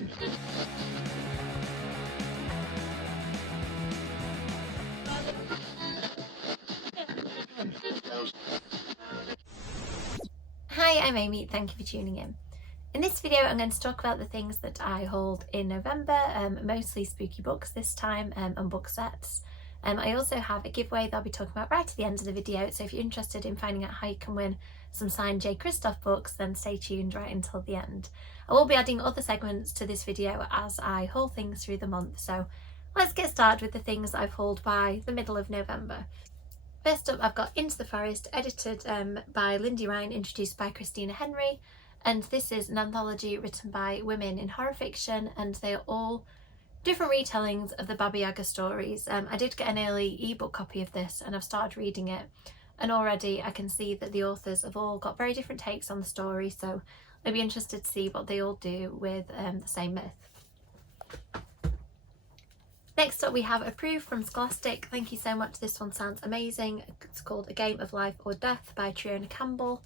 Hi, I'm Amy, thank you for tuning in. In this video I'm going to talk about the things that I hold in November, mostly spooky books this time, and book sets. I also have a giveaway that I'll be talking about right at the end of the video, so if you're interested in finding out how you can win some signed KRISTOFF books, then stay tuned right until the end. I will be adding other segments to this video as I haul things through the month, so let's get started with the things I've hauled by the middle of November. First up, I've got Into the Forest, edited by Lindy Ryan, introduced by Christina Henry, and this is an anthology written by women in horror fiction, and they are all different retellings of the Baba Yaga stories. I did get an early ebook copy of this and I've started reading it, and already I can see that the authors have all got very different takes on the story, so I'd be interested to see what they all do with the same myth. Next up we have Approved from Scholastic. Thank you so much, this one sounds amazing. It's called A Game of Life or Death by Triona Campbell.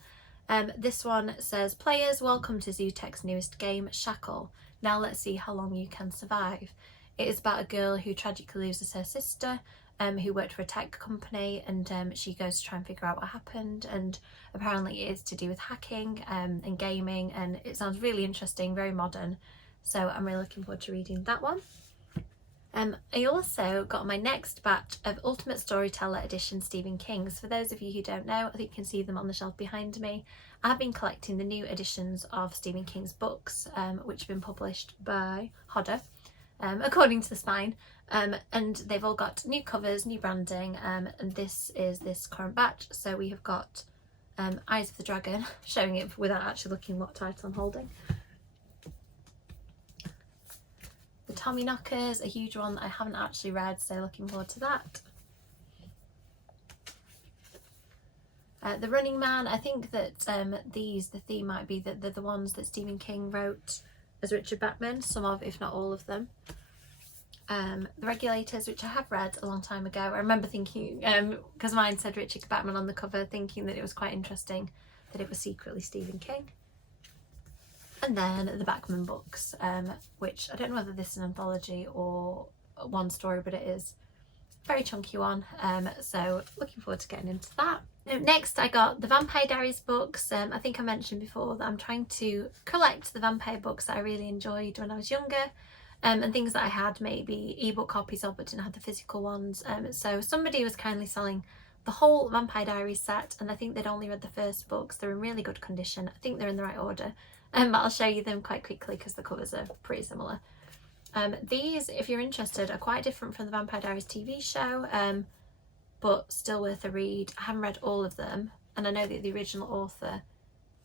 This one says, players, welcome to Zootech's newest game, Shackle. Now let's see how long you can survive. It is about a girl who tragically loses her sister, who worked for a tech company, and she goes to try and figure out what happened, and apparently it is to do with hacking and gaming, and it sounds really interesting, very modern, so I'm really looking forward to reading that one. I also got my next batch of Ultimate Storyteller Edition Stephen King's. For those of you who don't know, I think you can see them on the shelf behind me. I have been collecting the new editions of Stephen King's books, which have been published by Hodder, according to the spine, and they've all got new covers, new branding, and this is this current batch. So we have got Eyes of the Dragon, showing it without actually looking what title I'm holding. Tommy Knockers, a huge one that I haven't actually read, so looking forward to that. The Running Man, I think that the theme might be that they're the ones that Stephen King wrote as Richard Bachman, some of, if not all of them. The Regulators, which I have read a long time ago. I remember thinking, because mine said Richard Bachman on the cover, thinking that it was quite interesting that it was secretly Stephen King. And then the Bachman books, which I don't know whether this is an anthology or one story, but it is a very chunky one, so looking forward to getting into that. Next I got the Vampire Diaries books. I think I mentioned before that I'm trying to collect the vampire books that I really enjoyed when I was younger, and things that I had maybe ebook copies of but didn't have the physical ones. So somebody was kindly selling the whole Vampire Diaries set, and I think they'd only read the first books. They're in really good condition. I think they're in the right order. But I'll show you them quite quickly because the covers are pretty similar. These, if you're interested, are quite different from the Vampire Diaries TV show, but still worth a read. I haven't read all of them, and I know that the original author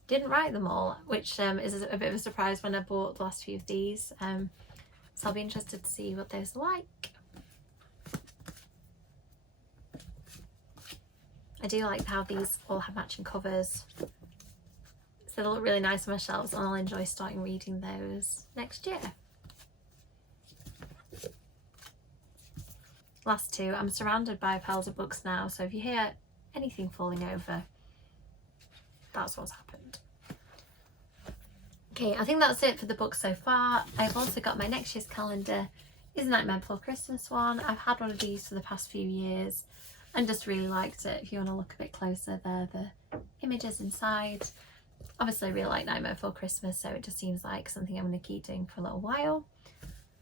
didn't write them all, which is a bit of a surprise when I bought the last few of these. So I'll be interested to see what those are like. I do like how these all have matching covers. So they look really nice on my shelves, and I'll enjoy starting reading those next year. Last two, I'm surrounded by piles of books now, so if you hear anything falling over, that's what's happened. Okay, I think that's it for the books so far. I've also got my next year's calendar. Is Nightmare Before Christmas one. I've had one of these for the past few years and just really liked it. If you want to look a bit closer, there are the images inside. Obviously I really like Nightmare Before Christmas, so it just seems like something I'm going to keep doing for a little while.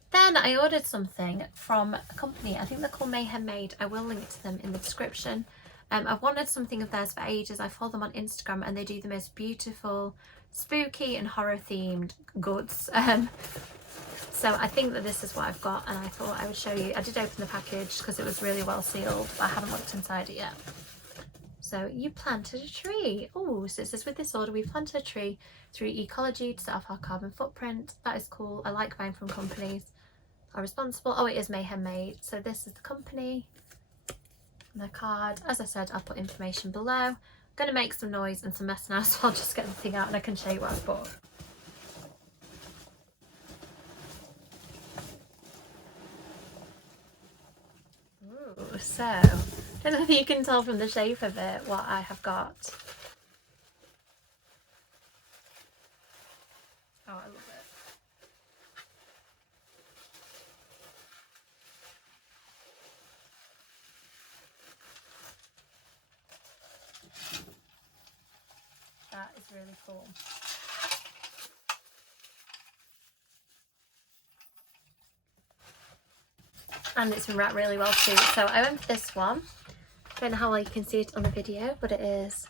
Then I ordered something from a company, I think they're called Mayhem Made. I will link to them in the description. I've wanted something of theirs for ages. I follow them on Instagram and they do the most beautiful spooky and horror themed goods. So I think that this is what I've got, and I thought I would show you. I did open the package because it was really well sealed, but I haven't looked inside it yet. So you planted a tree. Oh, so it says, with this order we planted a tree through ecology to set off our carbon footprint. That is cool. I like buying from companies that are responsible. Oh, it is Mayhem Made. So this is the company and their card. As I said, I'll put information below. I'm going to make some noise and some mess now, so I'll just get the thing out and I can show you what I've bought. Ooh, so I don't know if you can tell from the shape of it what I have got. Oh, I love that is really cool. And it's been wrapped really well too. So I went for this one. I don't know how well you can see it on the video, but it is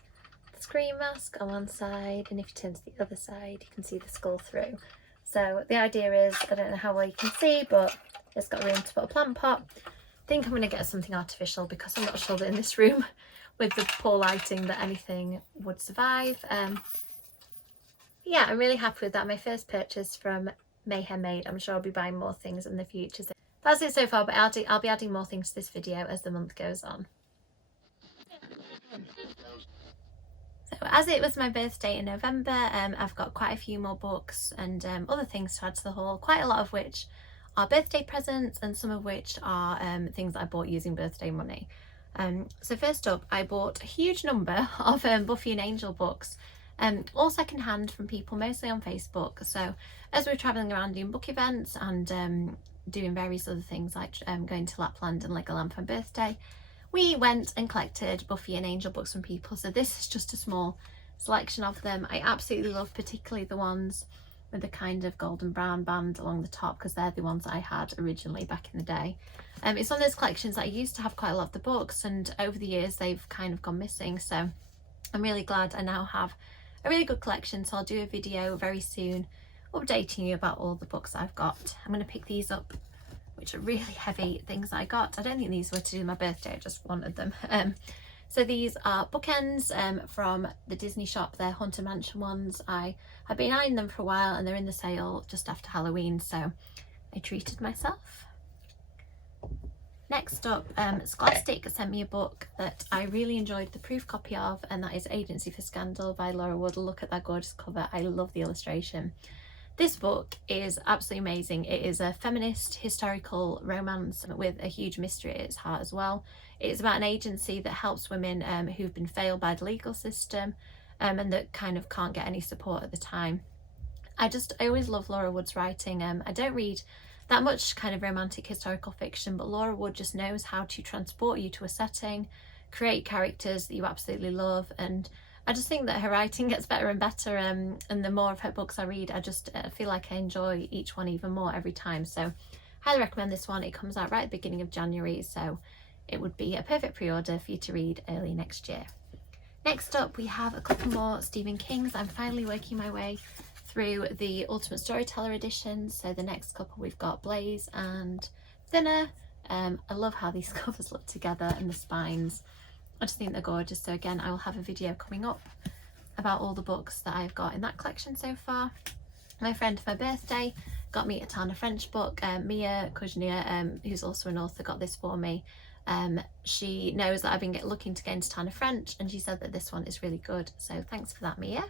the screen mask on one side, and if you turn to the other side you can see the skull through. So the idea is, I don't know how well you can see, but it's got room to put a plant pot. I think I'm going to get something artificial because I'm not sure that in this room with the poor lighting that anything would survive. Yeah, I'm really happy with that. My first purchase from Mayhem Made. I'm sure I'll be buying more things in the future. So that's it so far, but I'll be adding more things to this video as the month goes on. So as it was my birthday in November, I've got quite a few more books and other things to add to the haul, quite a lot of which are birthday presents and some of which are things that I bought using birthday money. So first up, I bought a huge number of Buffy and Angel books, all second hand from people, mostly on Facebook. So as we were travelling around doing book events and doing various other things like going to Lapland and Legoland for my birthday, we went and collected Buffy and Angel books from people. So this is just a small selection of them. I absolutely love particularly the ones with the kind of golden brown band along the top, because they're the ones that I had originally back in the day. It's one of those collections that I used to have quite a lot of the books, and over the years they've kind of gone missing, so I'm really glad I now have a really good collection. So I'll do a video very soon updating you about all the books I've got. I'm going to pick these up, which are really heavy things I got. I don't think these were to do my birthday, I just wanted them. So these are bookends from the Disney shop. They're Haunted Mansion ones. I have been eyeing them for a while and they're in the sale just after Halloween, so I treated myself. Next up, Scholastic sent me a book that I really enjoyed the proof copy of, and that is Agency for Scandal by Laura Wood. Look at that gorgeous cover. I love the illustration. This book is absolutely amazing. It is a feminist historical romance with a huge mystery at its heart as well. It's about an agency that helps women who've been failed by the legal system and that kind of can't get any support at the time. I always love Laura Wood's writing. I don't read that much kind of romantic historical fiction, but Laura Wood just knows how to transport you to a setting, create characters that you absolutely love, and I just think that her writing gets better and better, and the more of her books I read, I just feel like I enjoy each one even more every time. So highly recommend this one. It comes out right at the beginning of January, so it would be a perfect pre-order for you to read early next year. Next up, we have a couple more Stephen Kings. I'm finally working my way through the Ultimate Storyteller editions. So the next couple we've got Blaze and Thinner. I love how these covers look together and the spines. I just think they're gorgeous. So again, I will have a video coming up about all the books that I've got in that collection so far. My friend for my birthday got me a Tana French book. Mia Kujnia, who's also an author, got this for me. She knows that I've been looking to get into Tana French, and she said that this one is really good. So thanks for that, Mia.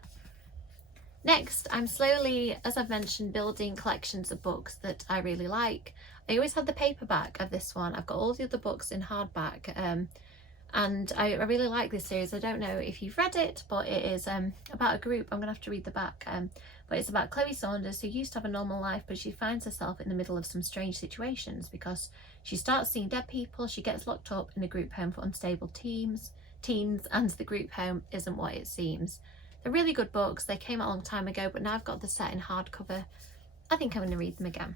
Next, I'm slowly, as I've mentioned, building collections of books that I really like. I always had the paperback of this one. I've got all the other books in hardback. And I really like this series. I don't know if you've read it, but it is about a group. I'm gonna have to read the back, but it's about Chloe Saunders, who used to have a normal life, but she finds herself in the middle of some strange situations because she starts seeing dead people. She gets locked up in a group home for unstable teens, and the group home isn't what it seems. They're really good books. They came out a long time ago, but now I've got the set in hardcover. I think I'm going to read them again.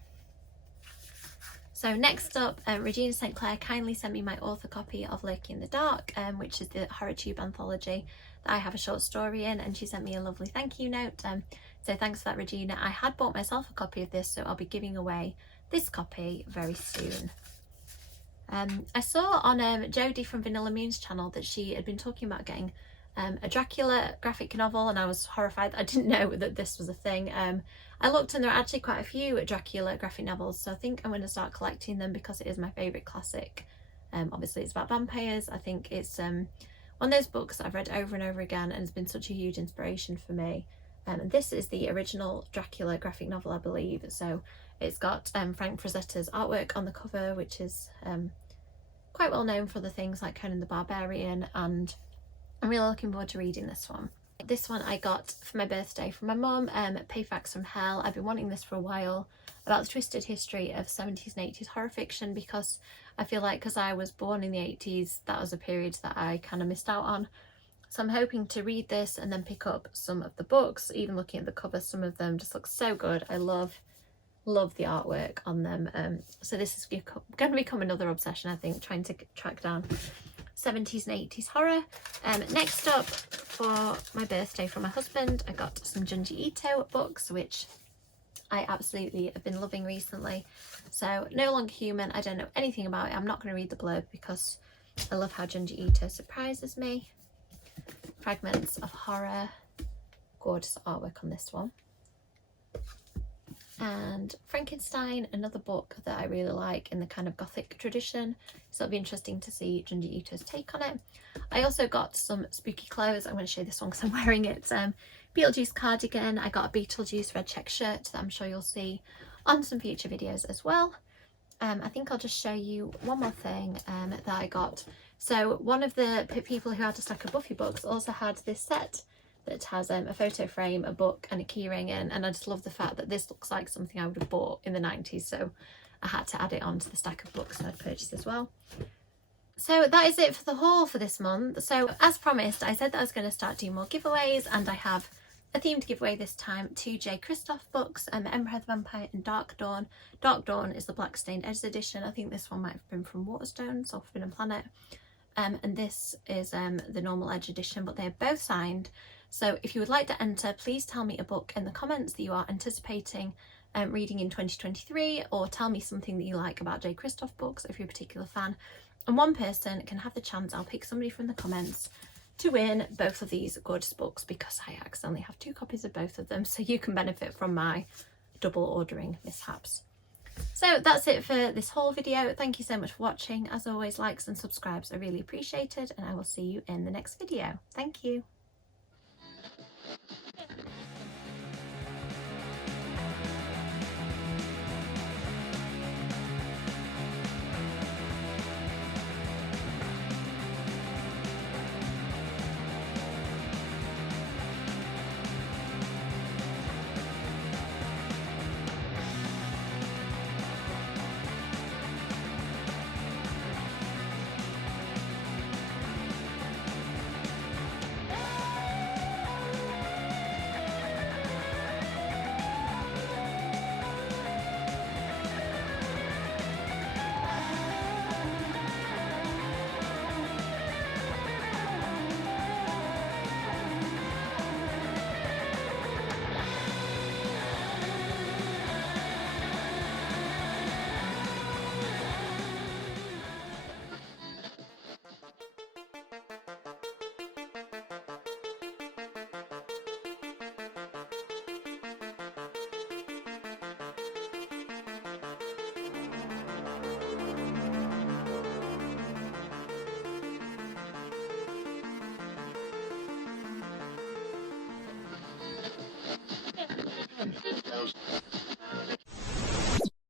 So next up, Regina St. Clair kindly sent me my author copy of Lurking in the Dark, which is the HorrorTube anthology that I have a short story in, and she sent me a lovely thank you note. So thanks for that, Regina. I had bought myself a copy of this, so I'll be giving away this copy very soon. I saw on Jodie from Vanilla Moon's channel that she had been talking about getting a Dracula graphic novel, and I was horrified. I didn't know that this was a thing. I looked and there are actually quite a few Dracula graphic novels, so I think I'm going to start collecting them because it is my favourite classic. Obviously it's about vampires. I think it's one of those books that I've read over and over again and has been such a huge inspiration for me. And this is the original Dracula graphic novel, I believe, so it's got Frank Frazetta's artwork on the cover, which is quite well known for the things like Conan the Barbarian, and I'm really looking forward to reading this one. This one I got for my birthday from my mum, Payfax from Hell. I've been wanting this for a while, about the twisted history of 70s and 80s horror fiction, because I feel like because I was born in the 80s, that was a period that I kind of missed out on. So I'm hoping to read this and then pick up some of the books. Even looking at the cover, some of them just look so good. I love the artwork on them. So this is going to become another obsession, I think, trying to track down 70s and 80s horror. Next up, for my birthday from my husband, I got some Junji Ito books, which I absolutely have been loving recently. So No Longer Human, I don't know anything about it. I'm not going to read the blurb because I love how Junji Ito surprises me. Fragments of Horror, gorgeous artwork on this one. And Frankenstein, another book that I really like in the kind of gothic tradition, so it'll be interesting to see Junji Ito's take on it. I also got some spooky clothes. I'm going to show you this one because I'm wearing it. Beetlejuice cardigan. I got a Beetlejuice red check shirt that I'm sure you'll see on some future videos as well. I think I'll just show you one more thing that I got. So one of the people who had a stack of Buffy books also had this set that has a photo frame, a book and a keyring in, and I just love the fact that this looks like something I would have bought in the 90s, so I had to add it onto the stack of books that I'd purchased as well. So that is it for the haul for this month. So as promised, I said that I was going to start doing more giveaways, and I have a themed giveaway this time, 2 KRISTOFF books, Empire of the Vampire and Dark Dawn. Dark Dawn is the Black Stained Edges edition. I think this one might have been from Waterstones or Forbidden Planet. And this is the normal edge edition, but they're both signed. So if you would like to enter, please tell me a book in the comments that you are anticipating reading in 2023, or tell me something that you like about KRISTOFF books if you're a particular fan. And one person can have the chance, I'll pick somebody from the comments, to win both of these gorgeous books, because I accidentally have 2 copies of both of them, so you can benefit from my double ordering mishaps. So that's it for this whole video. Thank you so much for watching. As always, likes and subscribes are really appreciated, and I will see you in the next video. Thank you.